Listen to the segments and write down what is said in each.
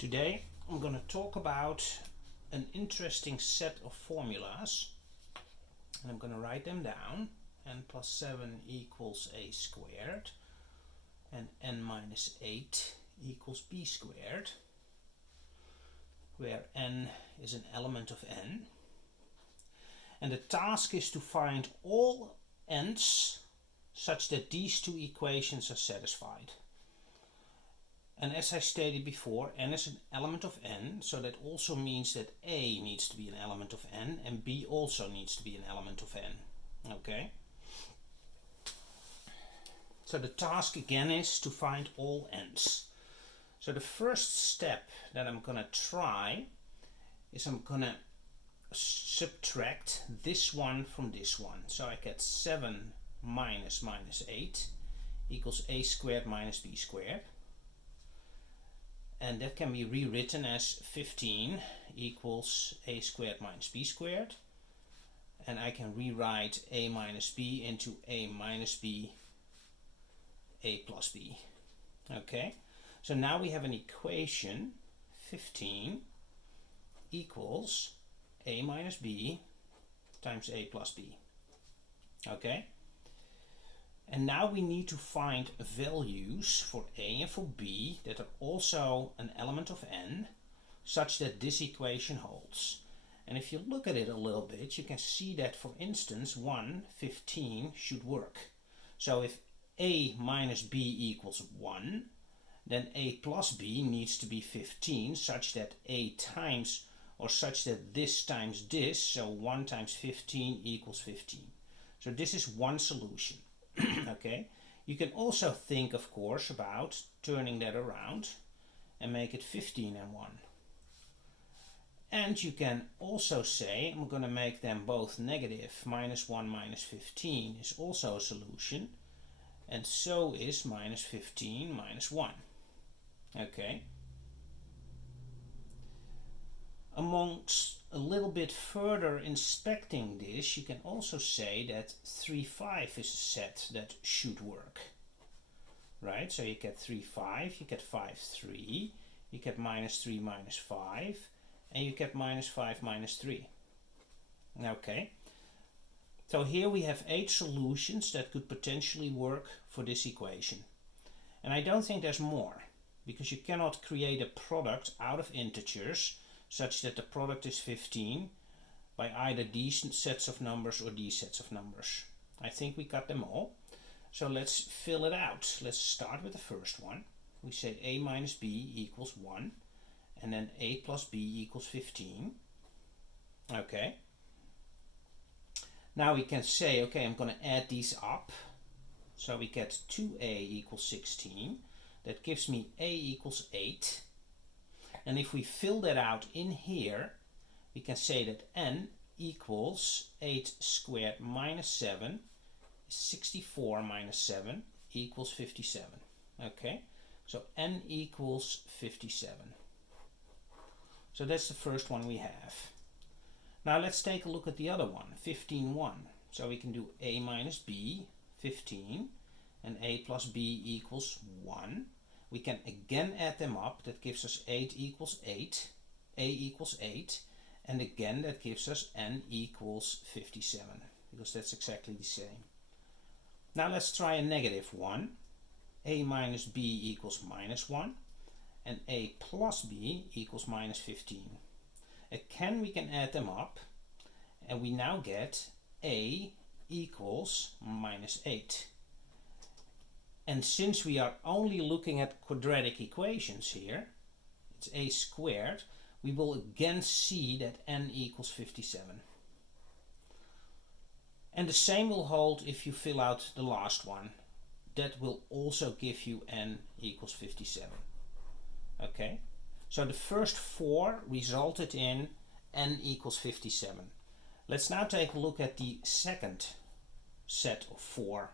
Today I'm going to talk about an interesting set of formulas, and I'm going to write them down. N plus 7 equals a squared, and n minus 8 equals b squared, where n is an element of n. And the task is to find all n's such that these two equations are satisfied. And as I stated before, n is an element of n, so that also means that a needs to be an element of n and b also needs to be an element of n. Okay? So the task again is to find all n's. So the first step that I'm going to try is I'm going to subtract this one from this one. So I get 7 minus 8 equals a squared minus b squared. And that can be rewritten as 15 equals a squared minus b squared. And I can rewrite a minus b into a minus b, a plus b. Okay, so now we have an equation 15 equals a minus b times a plus b. Okay, and now we need to find values for a and for b that are also an element of n, such that this equation holds. And if you look at it a little bit, you can see that, for instance, 15 should work. So if a minus b equals 1, then a plus b needs to be 15, such that a times, or such that this times this, so 1 times 15 equals 15. So this is one solution. Okay, you can also think, of course, about turning that around and make it 15 and 1. And you can also say, I'm going to make them both negative. Minus 1 minus 15 is also a solution, and so is minus 15 minus 1. Okay. Amongst a little bit further inspecting this, you can also say that 3, 5 is a set that should work. Right? So you get 3, 5, you get 5, 3, you get minus 3, minus 5, and you get minus 5, minus 3. Okay. So here we have 8 solutions that could potentially work for this equation. And I don't think there's more, because you cannot create a product out of integers such that the product is 15 by either these sets of numbers or these sets of numbers. I think we got them all. So let's fill it out. Let's start with the first one. We say a minus b equals 1, and then a plus b equals 15. Okay. Now we can say, okay, I'm going to add these up. So we get 2a equals 16. That gives me a equals 8. And if we fill that out in here, we can say that n equals 8 squared minus 7, 64 minus 7 equals 57. Okay, so n equals 57. So that's the first one we have. Now let's take a look at the other one, 15, 1. So we can do a minus b, 15, and a plus b equals 1. We can again add them up. That gives us 8 equals 8, a equals 8, and again that gives us n equals 57, because that's exactly the same. Now let's try a negative one. A minus b equals minus 1, and a plus b equals minus 15. Again we can add them up, and we now get a equals minus 8. And since we are only looking at quadratic equations here, it's a squared, we will again see that n equals 57. And the same will hold if you fill out the last one. That will also give you n equals 57. Okay, so the first 4 resulted in n equals 57. Let's now take a look at the second set of 4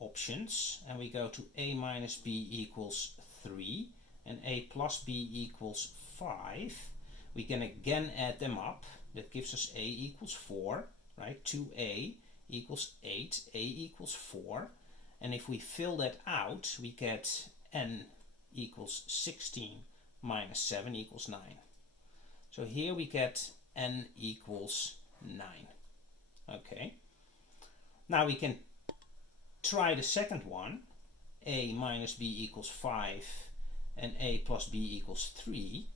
options, and we go to a minus b equals 3 and a plus b equals 5. We can again add them up. That gives us a equals 4, right? 2a equals 8, a equals 4, and if we fill that out, we get n equals 16 minus 7 equals 9. So here we get n equals 9. Okay. Now we can try the second one. A minus b equals 5 and a plus b equals 3.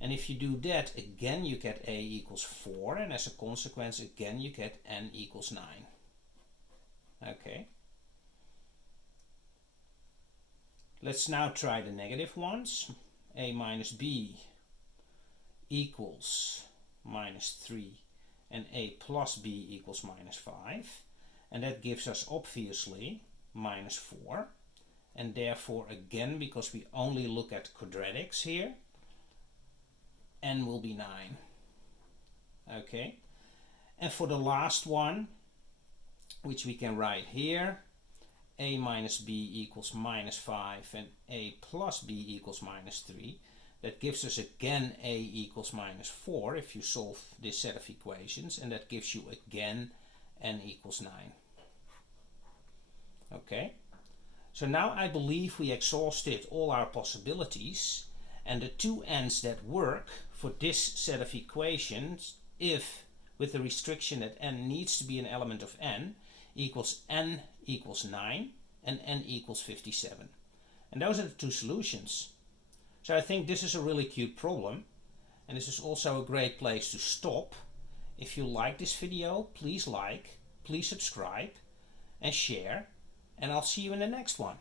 And if you do that, again you get a equals 4, and as a consequence again you get n equals 9. Okay. Let's now try the negative ones. A minus b equals minus 3 and a plus b equals minus 5. And that gives us obviously minus 4. And therefore again, because we only look at quadratics here, n will be 9. Okay. And for the last one, which we can write here, a minus b equals minus 5 and a plus b equals minus 3. That gives us again a equals minus 4 if you solve this set of equations, and that gives you again n equals 9. Okay, so now I believe we exhausted all our possibilities, and the two n's that work for this set of equations, if with the restriction that n needs to be an element of n, equals n equals 9 and n equals 57. And those are the two solutions. So I think this is a really cute problem, and this is also a great place to stop. If you like this video, please like, please subscribe and share, and I'll see you in the next one.